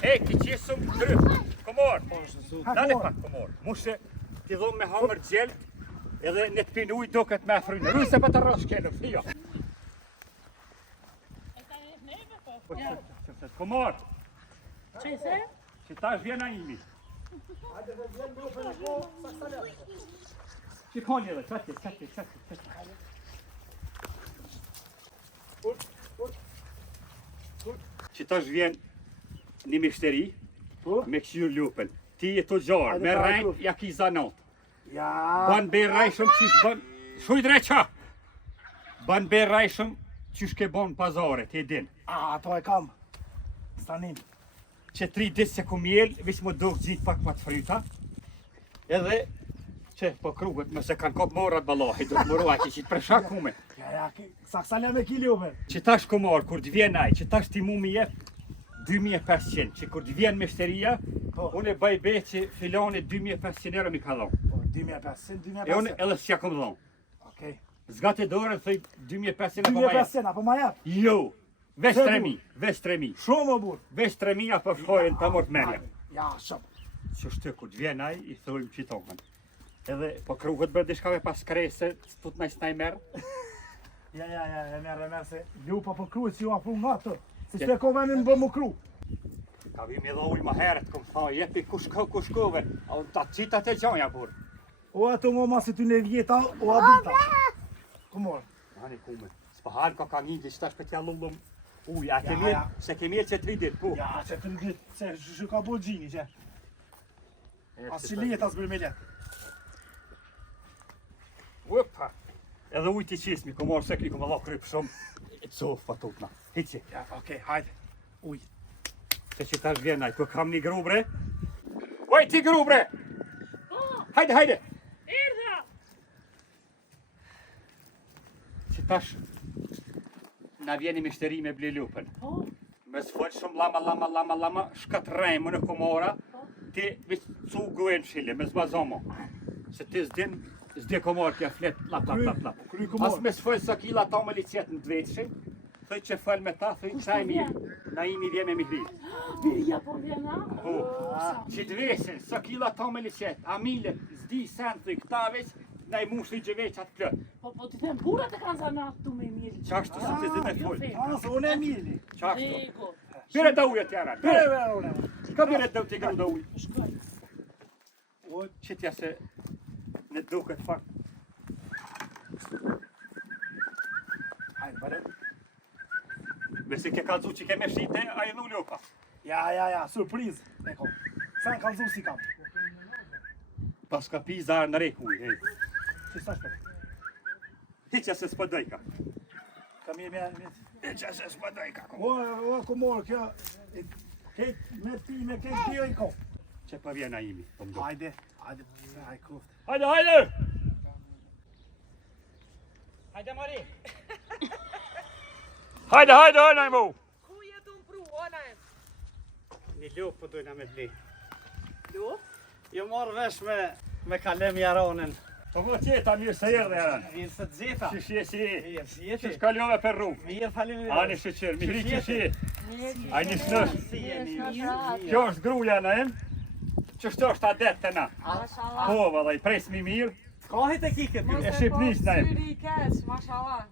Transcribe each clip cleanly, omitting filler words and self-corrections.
Hej, ti qesëm kryp, komor. Nane pak, komor. Mushe ti dhom me hamër gjelt, edhe në të pinu i doket me afrinë. Ruse pa të rrash kellëm, fio. Komor. Që tash vjen animi. Që koni edhe, qati. Që tash vjen një mishteri me këshirë lupën. Ti e të gjarë, me rejnë, ja ki zanot. Ban be rejshëm qysh ban... Shuj dreqa! Ban be rejshëm qysh ke bon pazare, ti e din. Ato e kam. Stanin. Që 3 ditë se ku mjel, vish më do gjitë pak më të fryta. Edhe, që po kruhet, mëse kanë kop morat balahi, do të mërua që që të presha kume. Saksalja me kili uve. Që tash komar, kur të vjen aj, që tash ti mu mi jep 2500, që kur të vjen meshteria, unë e baj be që filane 2500 euro mi ka dhonë. 2500. E unë edhe s'ja kom dhonë. Okej. Zgate dorën, thëj 2500 apo ma jep. 2500 apo ma jep? Jo, veç 3000. Shumë o bur. Veç 3000 apo shkojnë ta mort menja. Ja, shumë. Që shtë, kur të vjen aj, i thojmë që tokën. Edhe, po kruhet bërë dishkave pas krese, s'tut na i merë. Ja, e merë se ju po kruhet që ju afru nga të. Se që e kove në më kru. Ka vim edhe uj ma heret, kom tha, jepi kushkove, a unë ta qitat e gjanja, bur. O ato më masit ty në vjeta, o adulta. Komor. Hani kume, s'pa halë ka një që tash për t'ja lullum uj, a ke mirë, se ke mirë që 3 dit, po. Ja, që 3 dit, se shu ka bo gjini, që. As që lijet as bërë me let. Upa, edhe uj t'i qismi, komor se kri, kom Allah kryp shumë, e cof pa tutna, hiqi. Ja, okej, hajde, uj. Se që tash vjen aj, ku kam një grubre. Oj, ti grubre! Hajde! Erdha! Që tash na vjeni mishteri me ble lupën. Me s'fol shumë lama, shkat rejmë në komora, ti vish cu guen shile, me zbazomo. Se ti s'di komor kja flet, lap. As me s'fol sa kila ta me licjet në dveqshin, thëj që fol me ta, thëj qaj mirë, na imi vje me mihri. Birja po vjena? Po, që dveqshin, sa kila ta me licjet, amile, zdi sen thëj këta veç, na i mushli gjëveq atë plët. Po ti them burat e kanë zanat tu me mirë. Qashtu se ti zdi me fol. Se unë e mili. Qashtu. Ego. Bire da uja tjera, Bire unë. Ka bire da t'i gru da uj. Shkoj. O, qitja se në duket fakt. Hajde, bare. Besi ke kalzu që ke me shite, a i dhu ljoka. Ja, surpriz. Eko. Sa në kalzu si kam. Pas ka pi zarë në reku, hej. Që sa shpër? Hiqja se s'pëdojka. Kam me... Hiqja se s'pëdojka. O, komor, kjo... Me ti, me këtë kjo i ko. Që pa vjena imi, po mdo. Hajde, kuft. Hajde! Hajde mori. Hajde, mu! Ku jetu më pru, onaj? Një lopë po dojna me ble. Jo? Jo marrë vesh me kalem jaronin. Po po qeta mirë se erdhe herën. Mirë se të zeta. Qysh si? Mirë, si jeti? Qysh kalove për rrugë? Mirë, falim një Ani shqyqir, mihri qyshi. A një snësh. Si jeni? Kjo është gruja në em. Qështu është adet të na? Po, vëllaj, pres mi mirë. Kahit e kike ty. E Shqipnis në em. Syri i keq, mashallah.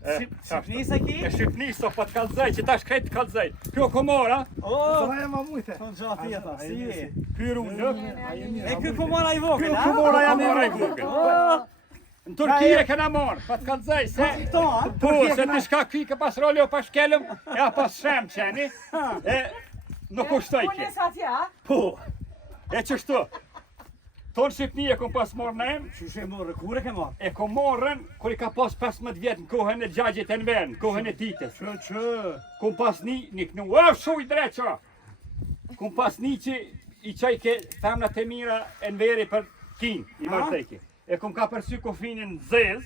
Shqipnis e ki? E Shqipnis o po të kalzaj, që tash krejt të kalzaj. Kjo komora, O, Sa e ma mujte. ton gjatë tjeta, si je? ky rullë. E ky komora i vogël, Kjo a? komora jam i vogël. Në Turqie e kena marë, pa të kalzaj, se... Këto, a? Po, se të shka kike pas roli o pas shkelëm, e a pas shem qeni, e nuk ushtoj Unë kje. e sa tja? Po, e qështu, tonë Shqipni e kom pas marë në em, Qyshe morë, kur e ke marrë? e kom marrën, kër i ka pas 15 vjetë në kohën e gjagjit e në ven, kohën e titës. Kom pas një kënu, shuj dreqa! Kom pas një që i qaj ke femnat e mira e në veri për kin, i marteki. E kom ka përsy kofinin zez,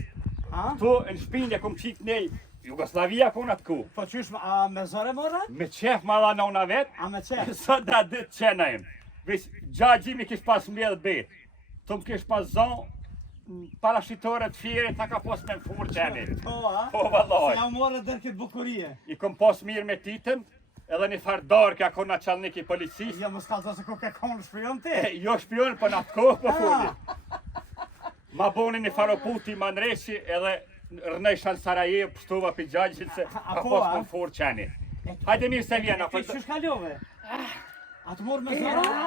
tu në shpinë e kom qik nej, Jugoslavia kon atë ku. Po qysh, a me zore morë? Me qef ma dha nona vetë, A me qe? sot da ditë qena im. Vesh gjagjimi kish pas mbledh betë. Të më kish pas zonë, parashitore të fire ta ka pos me në furë qeni. Po, a? Po, Se vallaj. ja morë dërë këtë bukurie. I kom pos mirë me titën, edhe një fardar ka kona qalnik i policisë. Ja, më s'ka se ko ke konë shpion E, ti. jo shpion, për në atë kohë po Ah. fulli. Ma boni një faroputi ma nreshi edhe rënejsha në Sarajevo, pështova për gjagjit se ka po, pos a? me në furë qeni. Hajde mirë se vjena. Ti që shkallove? A të morë me zora?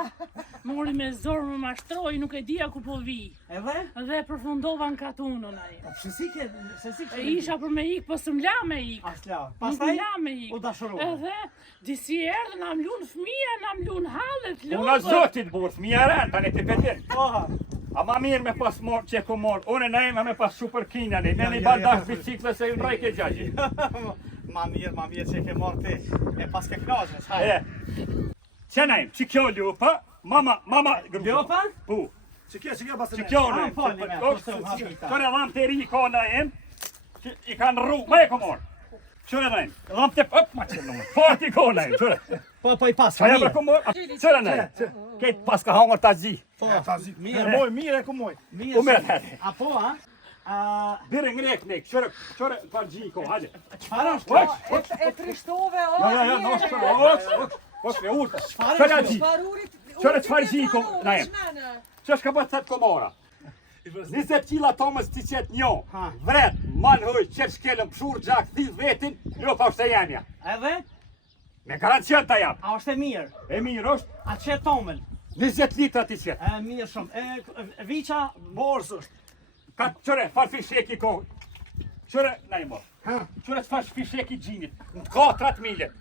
Mori me zorë më mashtroj, nuk e dia ku po vi. Edhe? Dhe përfundova në katunën ai. Po pse si ke, se si E isha për me ik, po s'm la me ik. Asla. Nuk Pastaj la me ik. u dashurova. Edhe disi erdhë na mlun fëmija, na mlun hallet, Una zotit burë, fëmija rënë, tani të petin. Po, A ma mirë me pas morë që ku morë, unë e me pas super kinja ne, me Ja, një ja, bandash ja. bicikle se ju rajke gjagji. ma mirë që ke morë ti. E pas ke knazës, E, hajde. që nejmë, që kjo lupa, mama, Lupa? Pu, Që kjo pas që kjo Ah, nejmë, po, një me, po, shtu, hapita. kërë e dhamë të ri kona em, që i kanë rru, me e ku morë. Qërë e nejmë, dhamë të pëp, ma që nëmë, fort i kona em, qërë. Po i pas, Qa e mirë. për ku morë, qërë e nejmë, këtë pas ka hangër të zi. Po, Mirë, mirë e ku moj. mirë. U merë, se- hajde. A po, a? Bire ngrek nek, qërë pa gji ko, hajde. Çfarë është? Oç, E trishtove, o, ja, no, oç, me urta. Qërë a gji? Qërë qëfar gji ko, na em. Që është ka bëtë të komora? 20 kila tomës ti qëtë njo, Ha. vret, man hoj, qërë shkelën, pshur, gjak, thith vetin, jo pa është e jemja. Edhe? Me garancion të jam. A është e mirë? E mirë është, A që tomën? 20 litra ti qëtë. E mirë shumë. Viqa, Borës është. Ka qëre, farë fisheki ko. Qëre, na i mo. Ha. Qëre të fash fisheki gjinit. Në 4 milët.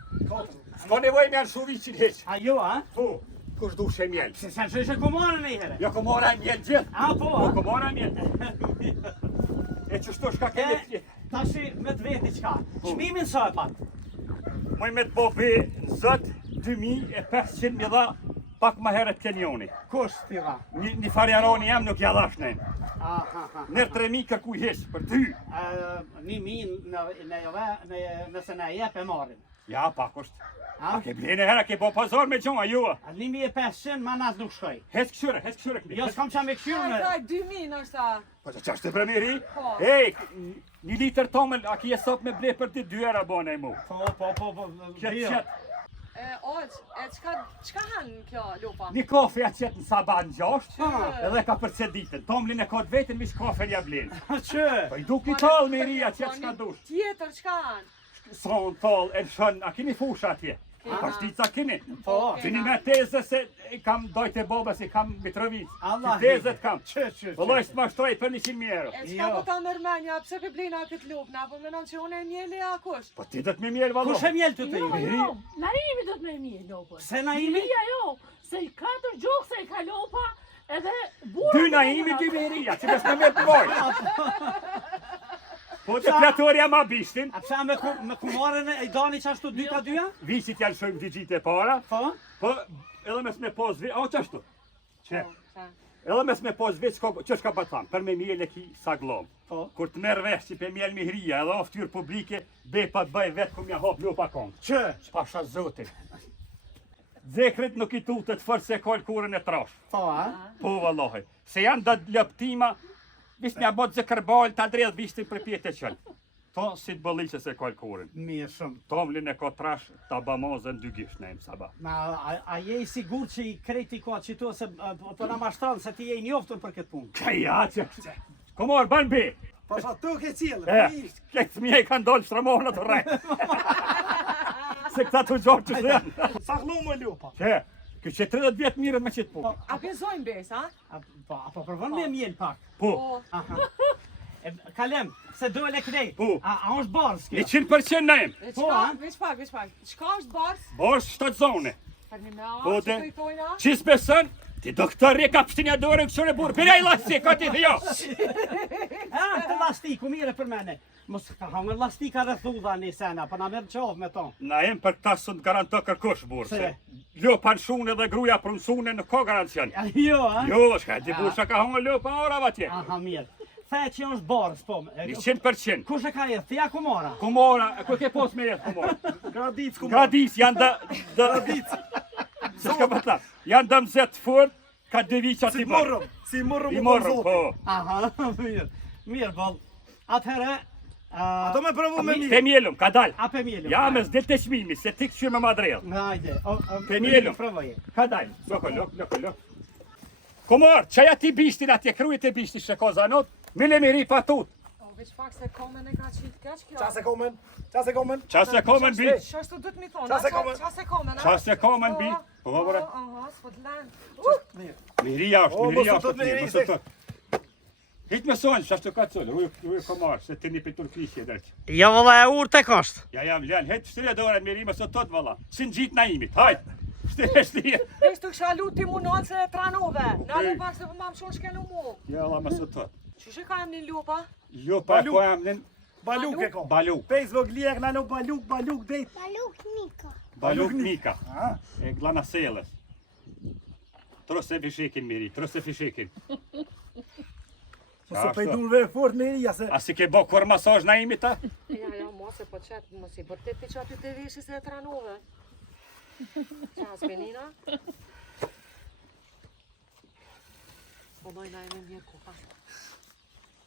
S'ko nevoj me janë shuvicin heq. a jo, a? Po, kush du shë mjel. Se sa që ishe komorën e here? Jo komora e mjel gjithë. A po, Po, a? komora e mjel. E që shto shka kene E, tashi me të veti qka. Shmimin sa e pak? Moj me të bobi në zët 2500 mi dha pak ma herët kenjoni. Kush ti dha? Një farjaroni jam nuk ja dhash nejnë. Aha. Nërë 3000 kërku hish për ty. 1.000 nëse në jep e marim. Ja, pak është. A? A ke blene hera, ke bo pazar me gjonga, jua. 1.500 ma nas nuk shkoj. Hes këshyre këni. Jo s'kam qa me këshyrë me. 2000 është ta. Po që është të premiri? Po. Ej, 1 litër tomën, a ki e sop me ble për ti 2 era bone e mu. Po. Qëtë. Çka han kjo lupa? Një kafe a qëtë në saban 6, Ha. edhe ka për cë ditën. Tomlin e ka të vetën, mish kafe nja blenë. Që? Po i duk një talë me ri, a qëtë shka dush. Tjetër çka han? Son talë, e shën, a kini fusha atje? Pa shtica kini? Po. Kini me teze se i kam dojt e boba si kam Mitrovic. Allah. Tezet kam. Që. Vëlloj s'ma shtroj për 100.000 euro. E Jo. çka po ta mërmenja, pse pe blejna këtë lupë, na po menon që unë e mjeli a kush? Po ti do të me mjerë vëlloj. Kush e mjel të të Jo, ju? jo, Naimi do të me mjeli lopën. Se Naimi? Mija jo, se i 4 gjokë se i ka lopa, edhe burë... 2 Naimi, 2 Meria, që besë me të mojë. Po të platoria ma bishtin, A pse me kumarën e i dani qashtu 2-2? visit janë shumë të gjitë e para, Po? po edhe mes me pos vi, o qashtu? Që? Edhe mes me pos vi, që shka për thamë, për me mjel e ki sa glom. Po. Kur të merë vesh që pe mjel mi hria, edhe o ftyrë publike, be pa të bëj vetë ku mja hop lupa kongë. Që? Pasha zotin. Zekrit nuk i tutët fërë se kojnë kurën e trash. Po, a? Po vëllohi. Se janë da lëptima, vis mja bot zëkërbal të adredh vishtin për pjetë e qëllë. To si të bëllishe se kojnë kurën. Mirë shumë. Tomlin e ko trash të abamozën 2 gisht në imë saba. A je i sigur që i kreti ko që tu se po na mashtronë se ti je i njoftur për këtë punë? Ka ja që... Komor, ban be! Pasha tu ke cilë. E, këtë mje i kanë dollë shtramona të rejtë. Se këta të gjorë që se janë. Sa glu më lupa. Që, kjo që 30 vjetë mirët me qitë punë. A pjezojnë bes, a? Po përvon me mjel pak. Po, Po, Aha. Kalem, se dole krej. Po. A është barës kjo? 100% në imë. e Po, çka, a? veç pak. Çka është bars? Borës 7 zone. Për një me a, Po, që de- të i tojna? Qis besën, ti doktor e ka pështinja dore në këshore burë. Pira i lasë, ka ti thjo. Të lastiku, mire për mene. Mos ka hangër lastika rëthudha një sena, pa na merë qovë me ton. Na em për këta së të garanto kërkosh burë. Se? Se ljo panshune dhe gruja prunësune në ko garancion. Jo, a? Jo, shka di busha ka hongë ljo pa ora vatje. Aha, mirë. The që është barës, po. 100%. Kush e ka jetë? Thja kumara? Komora, e ku ke pos me jetë komora? Gradic ku Gradis, janë dë... Se shka për ta, janë dë mzet furt, ka 2 viqa Si ti të morëm. Si morëm I u morëm, zoti. po. Aha, mirë. Mirë, boll. Atëherë, Ato me provu me mirë. Femjelum, ka dal. a pemjelëm. Ja, me s'del të çmimi, se ti këshyr me madrell. Hajde. Pemjelëm. Provoje. Ka dal. Loko. Komor, çaja ti bishtin atje, krujt e bishti sheko zanot, mile mi ri patut. O, veç pak se komen e ka qitë keq kjo. Qa se komen? Qa se komen? Qa se komen bi? Qashtu du të mi thonë, Qa se komen? qa se komen, Qa se komen bi? Po, bre. Aha, s'fot lan. Miri jashtë, O, miri mos u jashtë. thot me ri, se- Hiç me sonjë, shashtu ka cëllë, rujë komar, se ti një për Turkishje dërqë. Ja, valla, e urtë e kosht. Ja jam lën, het shtire dorën me rime sot tot valla. Sin gjit na imit. Hajt. Shtire. Veç të kësha lu ti mu nalë se e tranove. Nalë pak se për ma më shonë shkenu mu. Ja Allah me sot tot. Qyshe ka em një lupa? Jo pa Baluk. ko jam nin Baluk e ko. baluk. Facebook lijek na no baluk dejt. Baluk Mika. Ah, E glana seles. Trose fishikin miri, trose fishikin. mos e pejdurve fort me ria se. A si ke bo kur masazh na imit ta? Ja, mos e po qëtë, mos i bërtet ti që aty të veshi se e tranove. Qa, s'penina? Po dojna e me mirë kupa.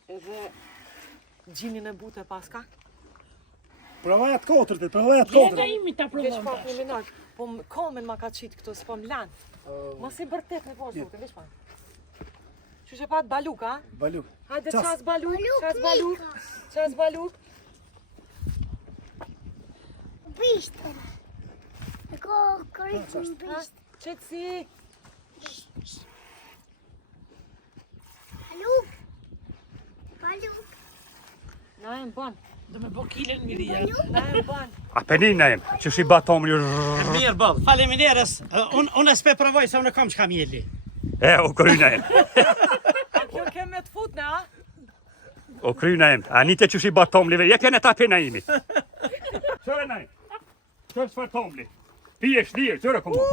Edhe gjinin e bute paska. Provaj atë kotrët, provaj atë kotrët. Veç pak një minut, po komen ma ka qitë këtu, s'po m'lan. Mos i bërtet me poshtë zote, veç pak. Qyshe pat baluk, a? Baluk. Hajde Qas. qas baluk, qas baluk. Bishten. Koricin bishten. Qëtësi, Baluk. na e më ban, Do me bo kilën miria. na e më ban. A penin na im. Që shi batom ju. Mirë, boll. Faleminderes. Unë s'pe provoj se unë kam çka mjeli. E o kryna im. A kjo kem me të fut, ne, a? O kryna im. A nite që shi batom live. Jek janë ta pena imi. Çore na im. Çore sfartomli. Pijesh dirë, çore komor.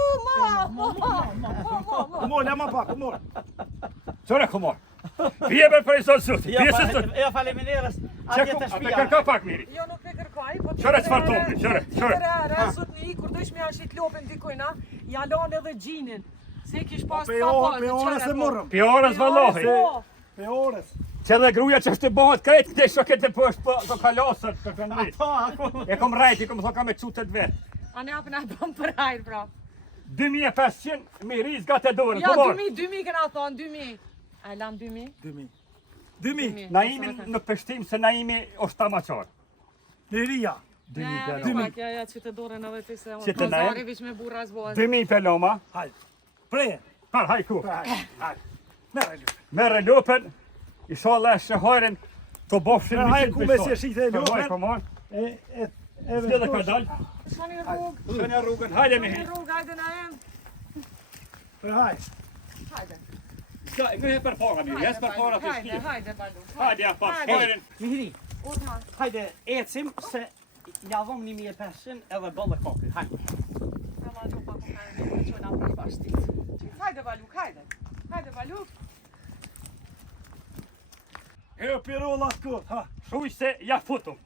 Komor, lama pak, komor. Çore komor. Pije me për i sot sot. Pije se sot. Ja, faleminderes. Atje Çeku, të a të shtëpia. kërka pak miri. Jo nuk e kërkoj, po Qëre çfarë tomli, qëre. Re, sot një kur dojsh me ashit lopin dikujna, ja lanë edhe gjinin. Se kish pas Pe orë se morëm. Pi orës vallohi. Po, Pe orës. Që dhe gruja që është të bëhet krejt, këtë shoket e poshtë po do kalosët për këndrit. Po, ako. E kom rajti, kom thoka me qutet vetë. a ne apë na bëm për hajrë, pra. 2500 miriz gate dorën, Ja, komor. 2000 këna thonë, 2000. A e lam 2000? 2000. 2000. Naimin në pështim se Naimi është tamaqar. Me ria. 2000 Ne, peloma. pak, ja, që të dorën edhe ti se Që të na e? pazari vish me burra zbohet. 2000 peloma. Hajde. Preje. Par, haj ku. Hajde. Merre lup. Merre lupën, i sholla e shëhajrin, të bofshin Pra, haj ku me si e shite e lupën. Haj, komor. E Së dhe ka dal. Shani rrugë, Shënja rrugën, hajde me shani hi. rrugë, hajde na em. Pra haj. Hajde, Ngë he për para, miri, hes për para të hajde, shkip. hajde, balu. Hajde, ja pa Hajde. shkojrin. Mihri, Ota, hajde ecim se ja dhom 1500 edhe bollë kokë. Hajde. ka balu pa ku ka e me qona për bashtit. Hajde, balu, hajde. Hajde, balu. E o pirolla të kot, ha. Shuj se ja futum.